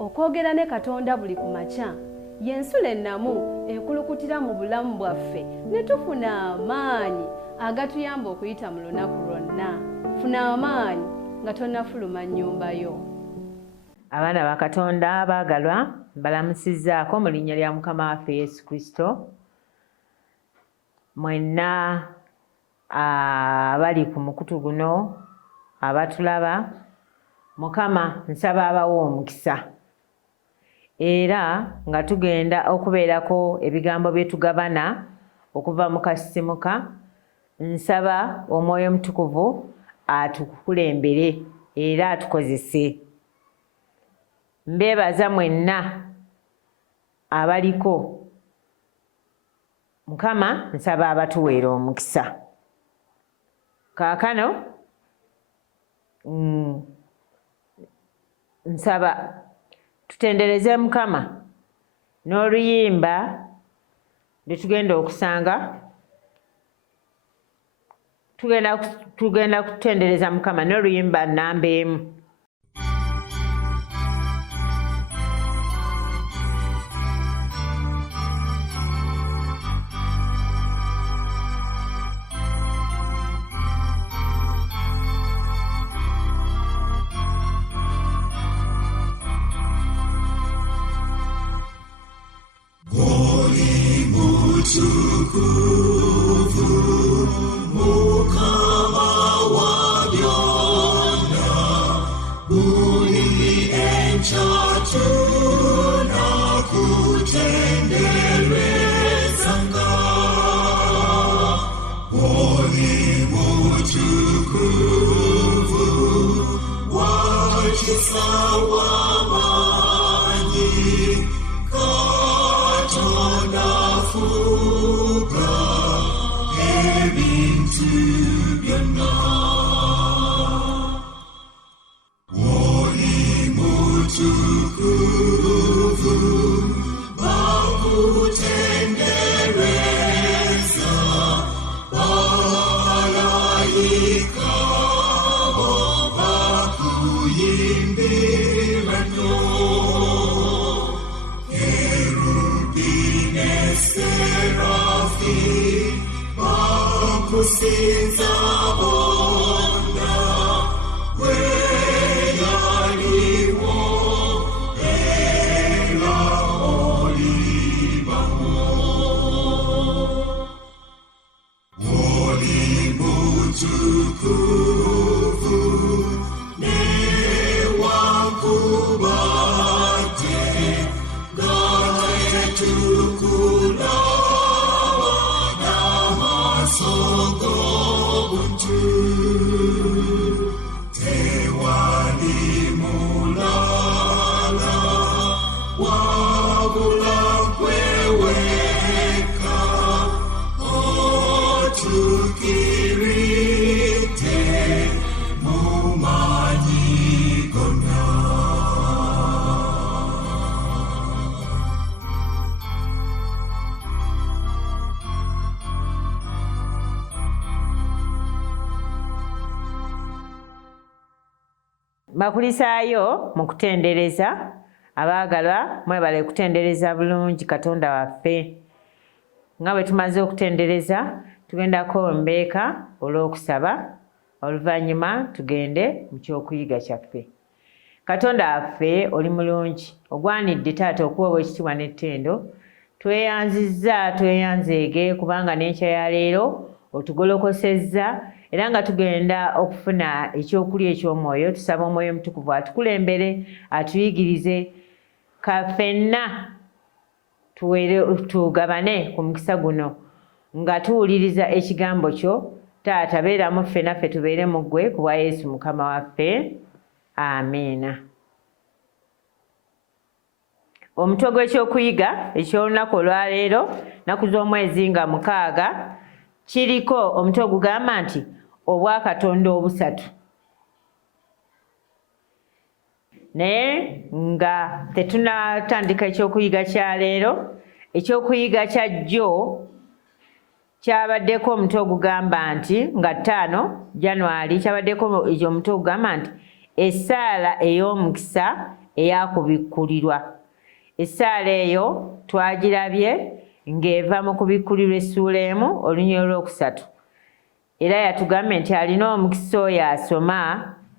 okwogera ne Katonda buli ku makya y'ensula ennamu ekulukutira mu bulamu bwaffe ne tufuna amaanyi agatuyamba okuyita mu lunaku lwonna. Funa amaanyi nga tonnafuluma nnyumba yo. Abaana ba Katonda abaagalwa, mbalamusizzaako mu linnya lya Mukama waffe Yesu Kristo. Mwenna abali ku mukutu guno abatulaba, Mukama nsaba abawa omukisa. Era nga tugenda okubeerako ebigambo bye tugabana okuva mu kasisimuka, nsaba Omwoyo Mutukuvu atukulembere era atukozese. Mbeebaza mwenna abaliko, Mukama nsaba abatuweera omukisa. Kaakano nsaba tutendereze Mukama n'oluyimba lwe tugenda okusanga. Tugenda kutendereza Mukama n'oluyimba nnamba emu. Bakulisaayo mu kutendereza. Abaagalwa mwebale kutendereza bulungi Katonda waffe. Nga bwe tumaze okutendereza, tugendako mbeeka olw'okusaba, oluvannyuma tugende mu kyokuyiga kyaffe. Katonda waffe oli mulungi, ogwanidde Taata okuweebwa ekitiibwa n'ettendo. Tweyanzizza, tweyanzeege kubanga n'enkya ya leero otugolokosezza era nga tugenda okufuna ekyokulya eky'omwoyo. Tusaba Omwoyo Mutukuvu atukulembere, atuyigirize, kaffenna tugabane ku mukisa guno nga tuwuliriza ekigambo kyo. Taata beeramu ffe naffe tubeere mu ggwe, ku bwa Yesu Mukama waffe. Amiina. Omutwe gw'ekyokuyiga eky'olunaku olwaleero, nnaku z'omwezi nga 6, kiriko omutwe ogugamba nti obwakatonda obusatu. Naye nga tetunatandika ekyokuyiga kya leero, ekyokuyiga kya jjo kyabaddeko omutwe ogugamba nti nga 5 January, kyabaddeko omutwe ogugamba nti essaala ey'omukisa eyakubikkulirwa. Essaala eyo twagirabye ng'eva mu kubikkulirwa essuula 1 olunyiriri olwokusatu. Era yatugambye nti alina omukisa oyo asoma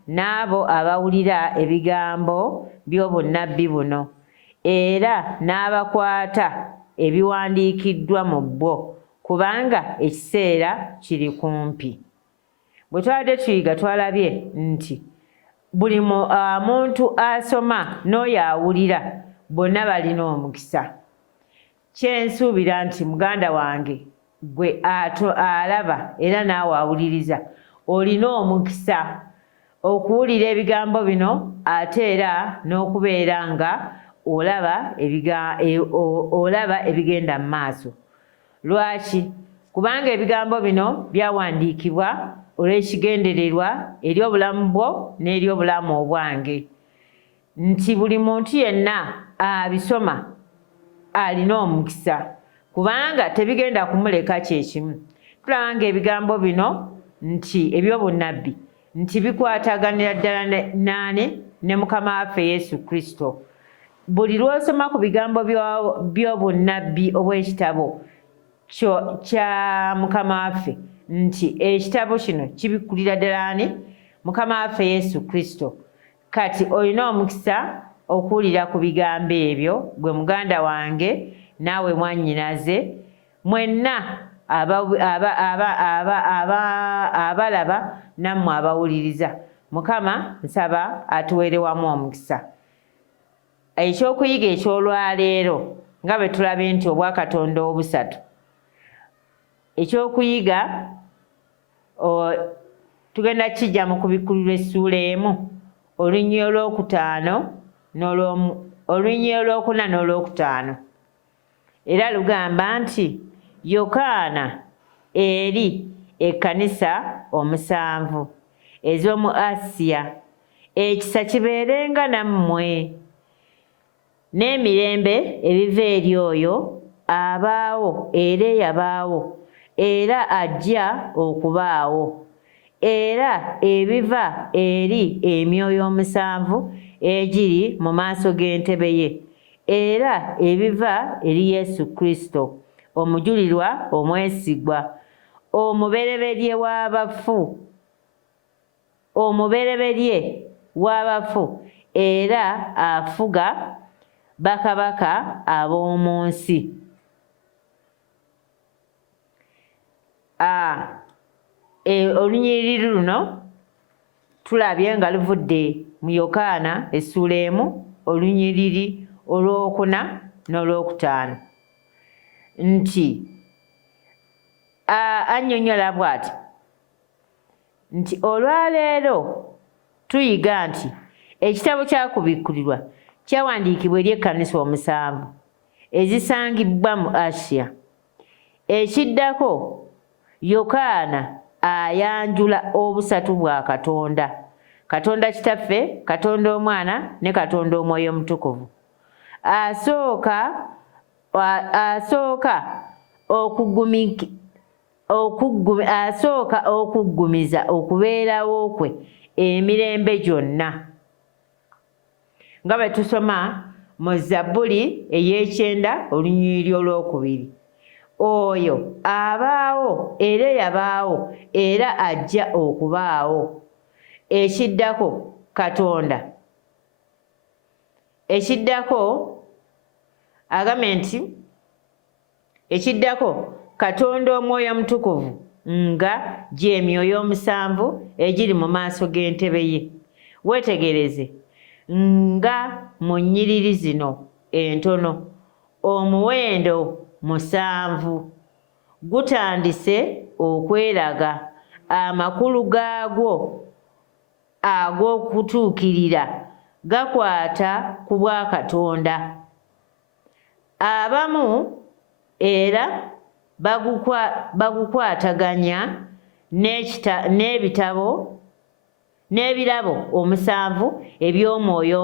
n'abo abawulira ebigambo by'obunnabbi buno era n'abakwata ebiwandiikiddwa mu bwo kubanga ekiseera kiri kumpi. Bwe twabadde tuyiga twalabye nti buli muntu asoma n'oyo awulira bonna balina omukisa. Kyensuubira nti muganda wange gwe alaba era naawe awuliriza olina omukisa okuwulira ebigambo bino ate era n'okubeera nga olaba ebigenda mu maaso. Lwaki? Kubanga ebigambo bino byawandiikibwa olw'ekigendererwa eri obulamu bwo n'eri obulamu obwange, nti buli muntu yenna abisoma alina omukisa kubanga tebigenda kumuleka kyekimu. Tulaba nga ebigambo bino nti eby'obunnabbi nti bikwataganira ddala naani ne Mukama waffe Yesu Kristo. Buli lw'osoma ku bigambo by'obunnabbi obw'ekitabo kya Mukama waffe nti ekitabo kino kibikkulira ddala ani? Mukama waffe Yesu Kristo. Kati olina omukisa okuwulira ku bigambo ebyo gwe muganda wange naawe mwannyinaze mwenna abalaba nammwe abawuliriza. Mukama nsaba atuweere wamu omukisa. Ekyokuyiga eky'olwaleero nga bwe tulabe nti obwakatonda obusatu. Ekyokuyiga tugenda kijja mu kubikkulirwa essuula 1 olunyiriri olwokutaano olunyiriri olwokuna n'olwokutaano. Era lugamba nti Yokaana eri ekkanisa 7 ez'omu Asiya, ekisa kibeerenga nammwe n'emirembe ebiva eri oyo abaawo era eyabaawo era ajja okubaawo, era ebiva eri emyoyo 7 egiri mu maaso g'entebe ye, era ebiva eri Yesu Kristo omujulirwa omwesigwa, omubereberye w'abafu era afuga bakabaka ab'omu nsi. Olunyiriri luno tulabye nga luvudde mu Yokaana essuula 1 olunyiriri olwokuna n'olwokutaano nti annyonnyola bw'ati nti olwaleero tuyiga nti ekitabo kyakubikkulirwa kyawandiikibwa eri ekkanisa 7 ezisangibwa mu Asiya. Ekiddako Yokaana ayanjula obusatu bwa Katonda, Katonda Kitaffe, Katonda Omwana ne Katonda Omwoyo Omutukuvu. Asooka okuggumiza okubeerawo kwe emirembe gyonna. Nga bwe tusoma mu Zabbuli ey'ekyenda olunyiriri olwokubiri. Oyo abaawo era eyabaawo era ajja okubaawo. Ekiddako Katonda. Ekiddako agambye nti ekiddako Katonda Omwoyo Omutukuvu nga gy'emyoyo 7 egiri mu maaso g'entebe ye. Weetegereze nga mu nnyiriri zino entono omuwendo 7 gutandise okweraga amakulu gaagwo ag'okutuukirira gakwata ku bwa Katonda. Abamu era bagukwataganya n'ebirabo 7 eby'omwoyo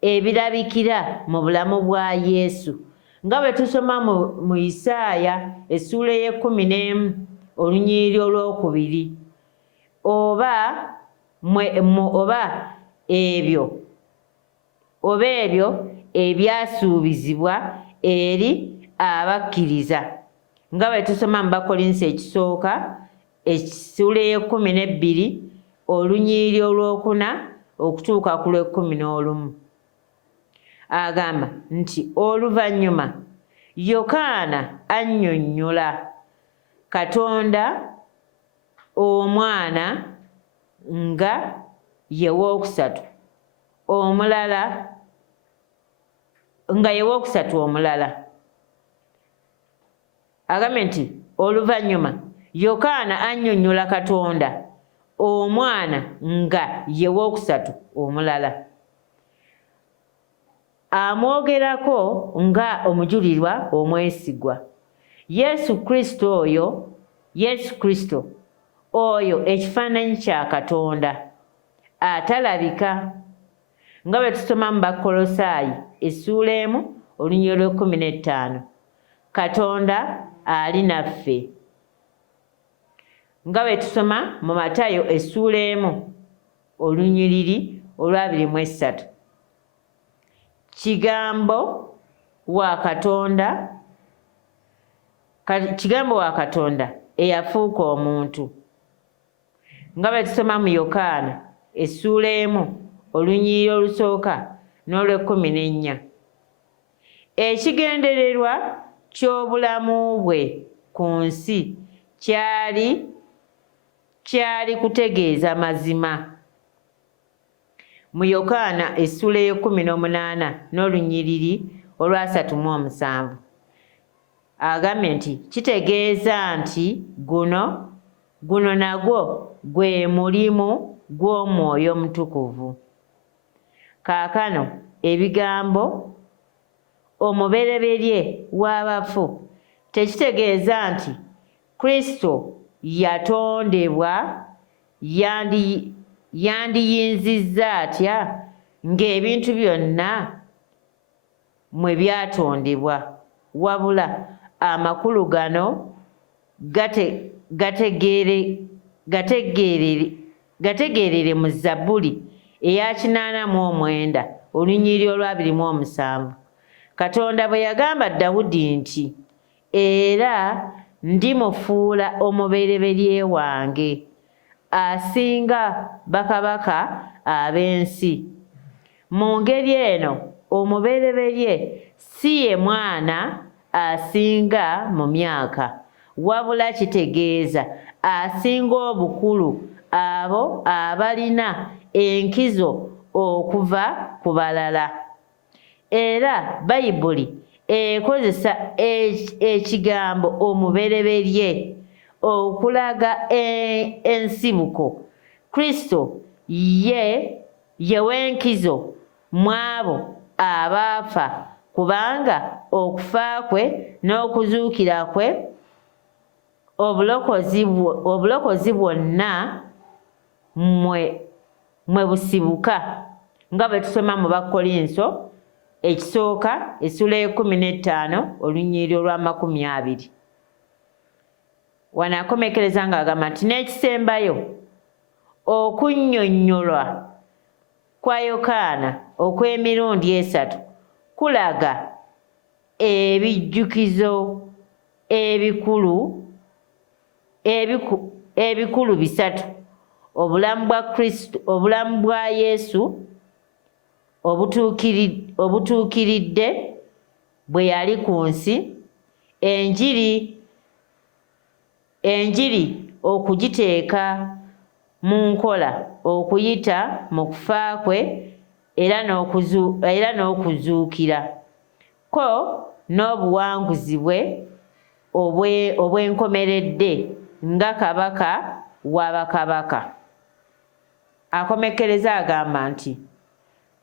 ebirabikira mu bulamu bwa Yesu. Nga bwe tusoma mu Isaaya essuula 11 olunyiriri olwokubiri. Oba ebyo oba ebyo ebyasuubizibwa eri abakkiriza nga bwe tusoma mu Bakolinso ekisooka essula ey'ekkumi olunnyiriri olwokuna okutuuka ku lw'ekkumi agamba nti oluvannyuma Yokaana annyonnyola Katonda Omwana nga ye wookusatu omulala agambye nti oluvannyuma Yokaana annyonnyola Katonda Omwana nga ye wookusatu omulala amwogerako nga omujulirwa omwesigwa Yesu Kristo oyo ekifaananyi kya Katonda atalabika nga bwe tusoma mu Bakolosaayi essula 1 olunnyiriri lw'15 Katonda ali naffe nga bwe tusoma mu Matayo essula 1 olunnyiriri olwa 23 Kigambo wa Katonda eyafuuka omuntu nga bwe tusoma mu Yokaana essula 1 olunnyiriri olusooka n'olw'14 ekigendererwa ky'obulamu bwe ku nsi kyali kutegeeza mazima mu Yokaana essula ey'e18 n'olunnyiriri olwa 37 agambye nti kitegeeza nti guno nagwo gwe mulimu gw'Omwoyo Omutukuvu. Kaakano ebigambo omubereberye w'abafu tekitegeeza nti Kristo yatondebwa yandiyinzizza atya ng'ebintu byonna mwe byatondebwa wabula amakulu gano gategeerere mu Zabbuli eya 89 olunnyiriri olwa 27 Katonda bwe yagamba Dawudi nti era ndimufuula omubereberye wange asinga bakabaka ab'ensi. Mu ngeri eno omubereberye si ye mwana asinga mu myaka wabula kitegeeza asinga obukulu abo abalina enkizo okuva ku balala. Era Bayibuli ekozesa ekigambo omubereberye okulaga ensibuko. Kristo ye w'enkizo mu abo abaafa kubanga okufa kwe n'okuzuukira kwe obulokozi bwonna mwe busibuka nga bwe tusoma mu Bakolinso ekisooka essula 15 olunnyiriri olwa 20 wano akomekereza ng'agamba nti n'ekisembayo okunnyonnyolwa kwa Yokaana okw'emirundi 3 kulaga ebijjukizo ebikulu 3 obulamu bwa Yesu obutuukiridde bwe yali ku nsi, enjiri okugiteeka mu nkola okuyita mu kufa kwe era n'okuzuukira ko n'obuwanguzi bwe obwenkomeredde nga kabaka wa bakabaka. Akomekereza agamba nti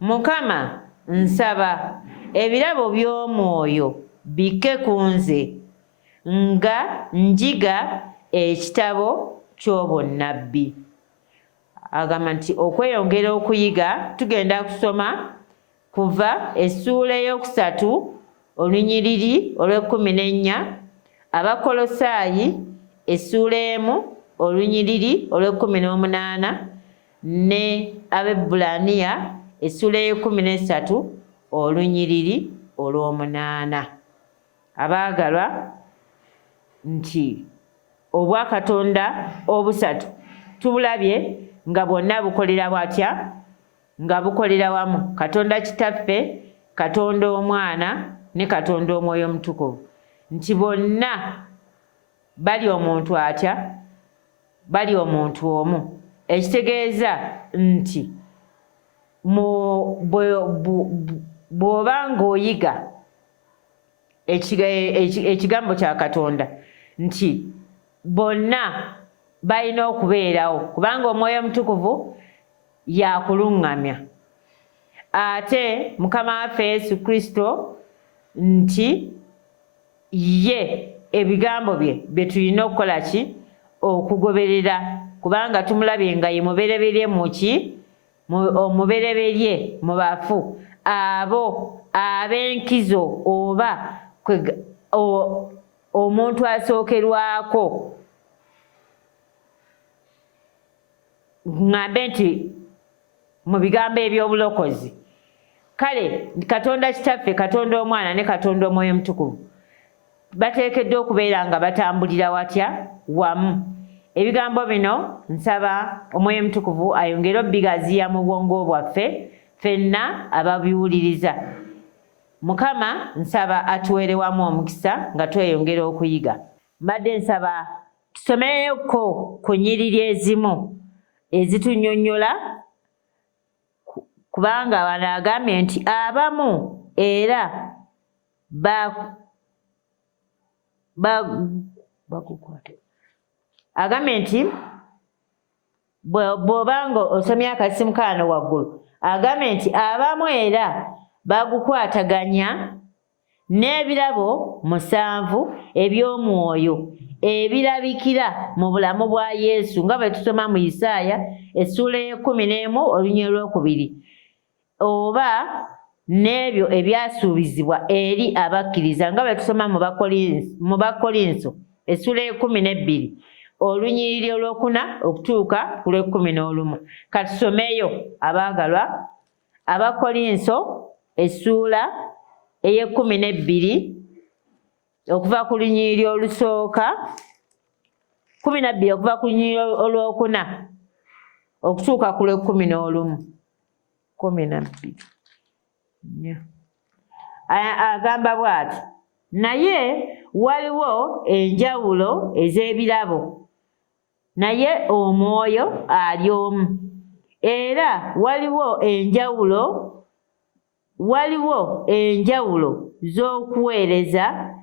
Mukama nsaba ebirabo by'Omwoyo bikke ku nze nga njiga ekitabo ky'obunnabbi. Agamba nti okweyongera okuyiga tugenda kusoma kuva essula 3 olunnyiriri olw'14 Abakolosaayi essula 1 olunnyiriri olw'18 ne Abebbulaniya essula ey'e13 olunyiriri olw'omunaana. Abaagalwa, nti obwakatonda obusatu tubulabye nga bwonna bukolera bwatya? Nga bukolera wamu. Katonda Kitaffe, Katonda Omwana ne Katonda Omwoyo Omutukuvu. Nti bonna bali omuntu atya? Bali omuntu omu. Ekitegeeza nti bw'oba ng'oyiga ekigambo kya Katonda nti bonna balina okubeerawo kubanga Omwoyo Omutukuvu yakuluŋŋamya. Ate Mukama waffe Yesu Kristo nti ye ebigambo bye tulina okukola ki? Okugoberera, kubanga tumulabye nga ye mubereberye mu ki? Omubereberye mu bafu, abo ab'enkizo oba omuntu asookerwako. Ŋŋambe nti mu bigambo eby'obulokozi. Kale Katonda Kitaffe, Katonda Omwana ne Katonda Omwoyo Omutukuvu bateekeddwa okubeera nga batambulira watya? Wamu. Ebigambo bino nsaba Omwoyo Omutukuvu ayongere obbigaziya mu bwongo bwaffe ffenna ababiwuliriza. Mukama nsaba atuweere wamu omukisa nga tweyongera okuyiga. Mbadde nsaba tusomeyeko ku nnyiriri ezimu ezitunnyonnyola, kubanga wano agambye nti abamu era agambye nti bw'obanga osomye akasimu kaano waggulu, agambye nti abamu era bagukwataganya n'ebirabo 7 eby'omwoyo ebirabikira mu bulamu bwa Yesu nga bwe tusoma mu Isaaya essula ey'e11 olunyiriri 2, oba n'ebyo ebyasuubizibwa eri abakkiriza nga bwe tusoma mu Bakolinso essula ey'e12 olunyiriri 4 okutuuka ku lw'e11. Katusomeyo abaagalwa. Abakolinso essula ey'e12 okuva ku lunyiriri olusooka, 12 okuva ku lunyiriri olwokuna okutuuka ku lw'e11. 12. Agamba bw'ati: naye waliwo enjawulo ez'ebirabo, naye omwoyo ali omu. Era waliwo enjawulo z'okuweereza,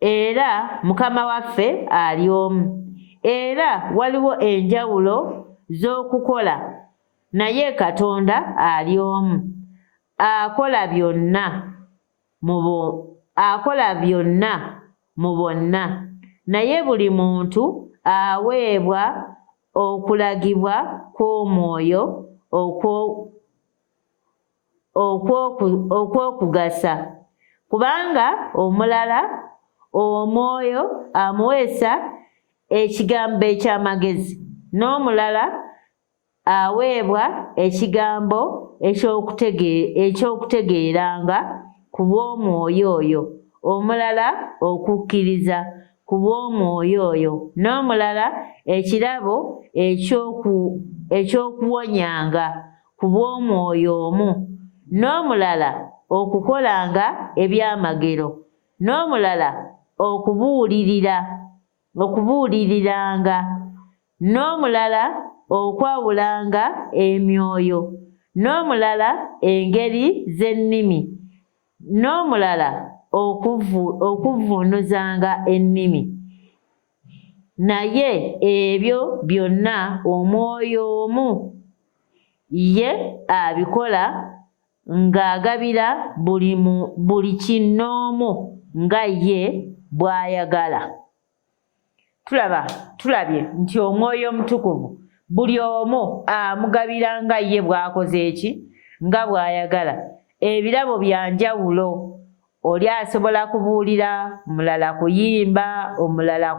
era Mukama waffe ali omu. Era waliwo enjawulo z'okukola, naye Katonda ali omu. Akola byonna mu bonna, naye buli muntu aweebwa okulagibwa kw'omwoyo okw'okugasa, kubanga omulala omwoyo amuweesa ekigambo eky'amagezi, n'omulala aweebwa ekigambo eky'okutegeeranga ku bw'omwoyo oyo, omulala okukkiriza ku bw'omwoyo oyo, n'omulala ekirabo eky'okuwonyanga ku bw'omwoyo omu, n'omulala okukolanga ebyamagero, n'omulala okubuuliriranga, n'omulala okwawulanga emyoyo, n'omulala engeri z'ennimi, n'omulala okuvvuunuzanga ennimi. Naye ebyo byonna omwoyo omu ye abikola, ng'agabira buli kinnoomu nga ye bw'ayagala. Tulabye nti Omwoyo Omutukuvu buli omu amugabira nga ye bw'akoze eki? Nga bw'ayagala. Ebirabo bya njawulo. Oli asobola kubuulira, omulala kuyimba, omulala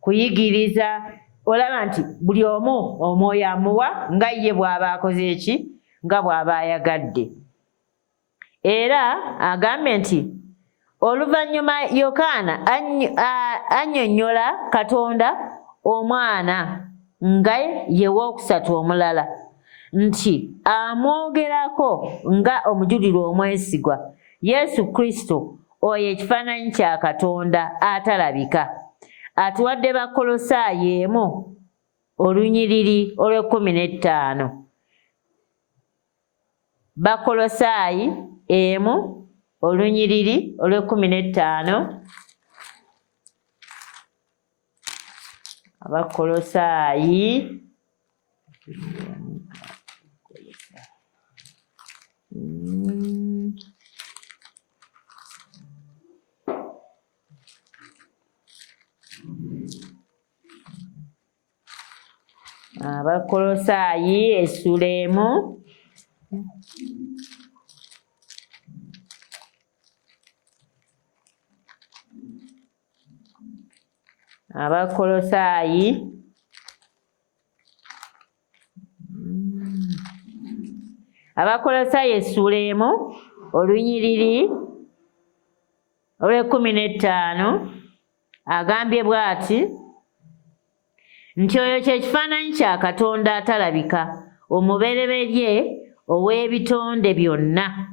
kuyigiriza. Olaba nti buli omu Omwoyo amuwa nga ye bw'aba akoze eki? nga bw'aba ayagadde. Era agambye nti oluvannyuma Yokaana annyonnyola Katonda Omwana nga ye wookusatu omulala nti amwogerako nga omujulirwa omwesigwa, Yesu Kristo oyo ekifaananyi kya Katonda atalabika. Atuwadde Bakolosaayi 1:15. Bakolosaayi 1:15. Abakolosaayi Abakolosaayi essula 1. Abakolosaayi essula 1:15 agambye bw'ati nti oyo kye kifaananyi kya Katonda atalabika, omubereberye ow'ebitonde byonna.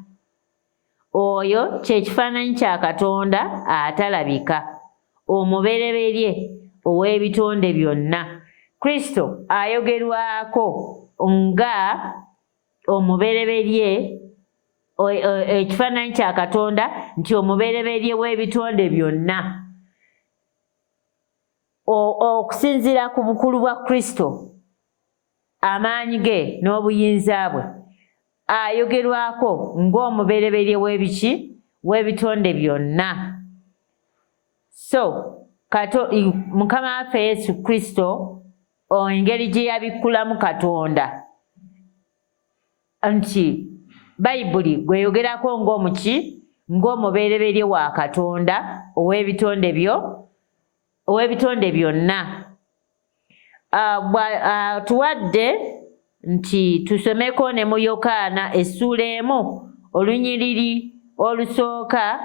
Oyo kye kifaananyi kya Katonda atalabika, omubereberye ow'ebitonde byonna. Kristo ayogerwako nga omubereberye ekifaananyi kya Katonda nti omubereberye w'ebitonde byonna. Okusinziira ku bukulu bwa Kristo, amaanyi ge n'obuyinza bwe, ayogerwako ng'omubereberye w'ebiki? W'ebitonde byonna. So Mukama waffe Yesu Kristo engeri gye yabikkulamu Katonda nti Bayibuli gweyogerako ng'omuki? Ng'omubereberye wa Katonda ow'ebitonde byonna. Tuwadde nti tusomeko ne mu Yokaana essula 1:1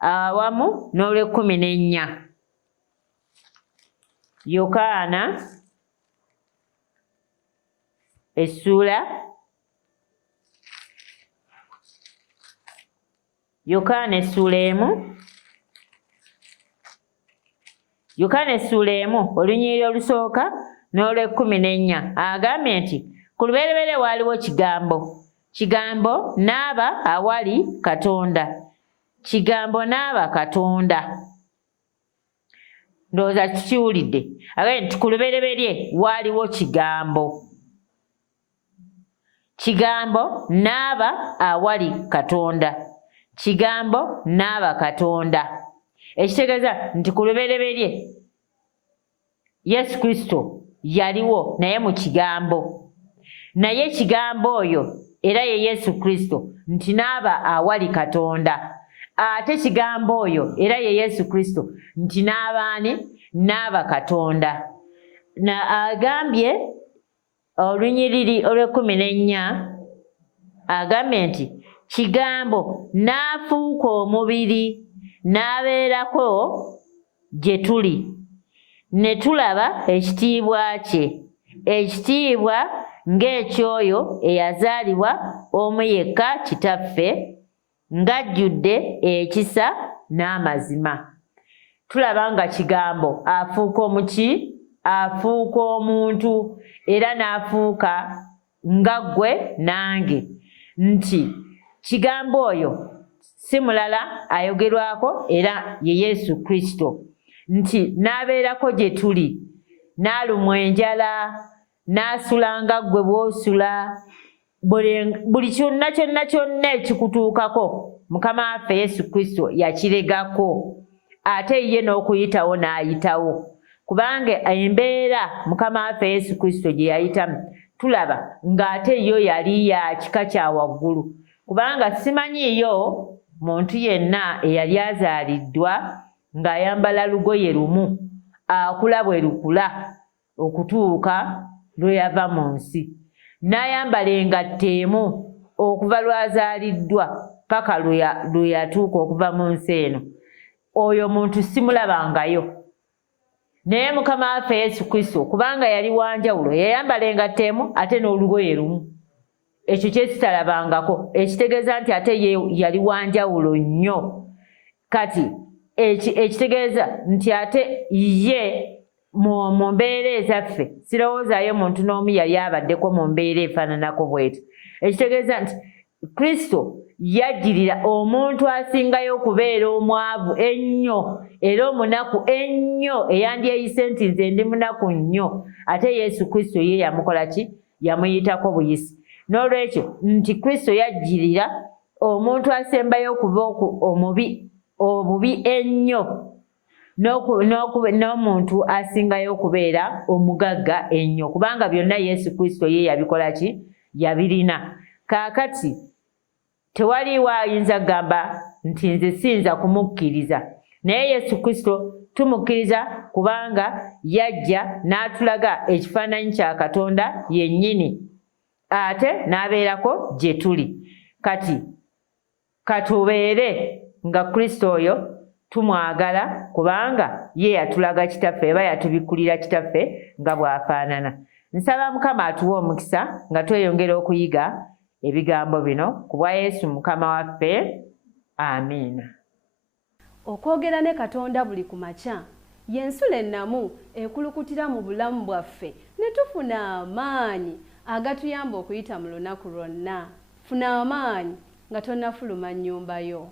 awamu n'olw'14. Yokaana essula 1:1 n'olw'14 agambye nti ku lubereberye waaliwo Kigambo, Kigambo n'aba awali Katonda, Kigambo n'aba Katonda. Ndowooza tukiwulidde. Agambye nti ku lubereberye waaliwo Kigambo, Kigambo n'aba awali Katonda, Kigambo n'aba Katonda. Ekitegeeza nti ku lubereberye Yesu Kristo yaliwo naye mu Kigambo, naye Kigambo oyo era ye Yesu Kristo nti n'aba awali Katonda, ate Kigambo oyo era ye Yesu Kristo nti n'abaani? N'aba Katonda. Agambye olunyiriri olw'14 agambye nti Kigambo n'afuuka omubiri n'abeerako gye tuli, ne tulaba ekitiibwa kye, ekitiibwa ng'ekyoyo eyazaalibwa omu yekka Kitaffe, ng'ajjudde ekisa n'amazima. Tulaba nga Kigambo afuuka omuki? Afuuka omuntu, era n'afuuka nga ggwe nange, nti Kigambo oyo si mulala ayogerwako era ye Yesu Kristo, nti n'abeerako gye tuli, n'alumwa enjala, n'asula nga ggwe bw'osula, buli kyonna ekikutuukako Mukama waffe Yesu Kristo yakiregako, ate ye n'okuyitawo n'ayitawo. Kubanga embeera Mukama waffe Yesu Kristo gye yayitamu tulaba ng'ate yo yali ya kika kya waggulu, kubanga simanyiiyo muntu yenna eyali azaaliddwa ng'ayambala lugoye lumu akula bwe lukula okutuuka lwe yava mu nsi. n'ayambala engatto emu okuva lwazaaliddwa paka lwe yatuuka okuva mu nsi eno, oyo muntu simulabangayo. Naye Mukama waffe Yesu Kristo kubanga yali wanjawulo, yayambala engatto emu ate n'olugoye lumu. Ekyo kyesitalabangako, ekitegeeza nti ate ye yali wanjawulo nnyo. Kati ekitegeeza nti ate ye mu mbeera ezaffe, sirowoozaayo muntu n'omu yali abaddeko mu mbeera efaananako bw'etyo. Ekitegeeza nti Kristo yajjirira omuntu asingayo okubeera omwavu ennyo era omunaku ennyo, eyandyeyise nti nze ndi munaku nnyo, ate Yesu Kristo ye yamukola ki? Yamuyitako buyisi. N'olwekyo nti Kristo yajjirira omuntu asembayo okuba obubi ennyo n'omuntu asingayo okubeera omugagga ennyo, kubanga byonna Yesu Kristo ye yabikola ki? Yabirina. Kaakati tewaliwo ayinza kugamba nti nze siyinza kumukkiriza, naye Yesu Kristo tumukkiriza kubanga yajja n'atulaga ekifaananyi kya Katonda yennyini, ate n'abeerako gye tuli. Kati katubeere nga Kristo oyo tumwagala kubanga ye yatulaga kitaffe, eba yatubikkulira kitaffe nga bw'afaanana. Nsaba Mukama atuwe omukisa nga tweyongera okuyiga ebigambo bino ku bwa Yesu Mukama waffe. Amiina. Okwogera ne Katonda buli ku makya y'ensula ennamu ekulukutira mu bulamu bwaffe ne tufuna amaanyi agatuyamba okuyita mu lunaku lwonna. Funa amaanyi nga tonnafuluma nnyumba yo.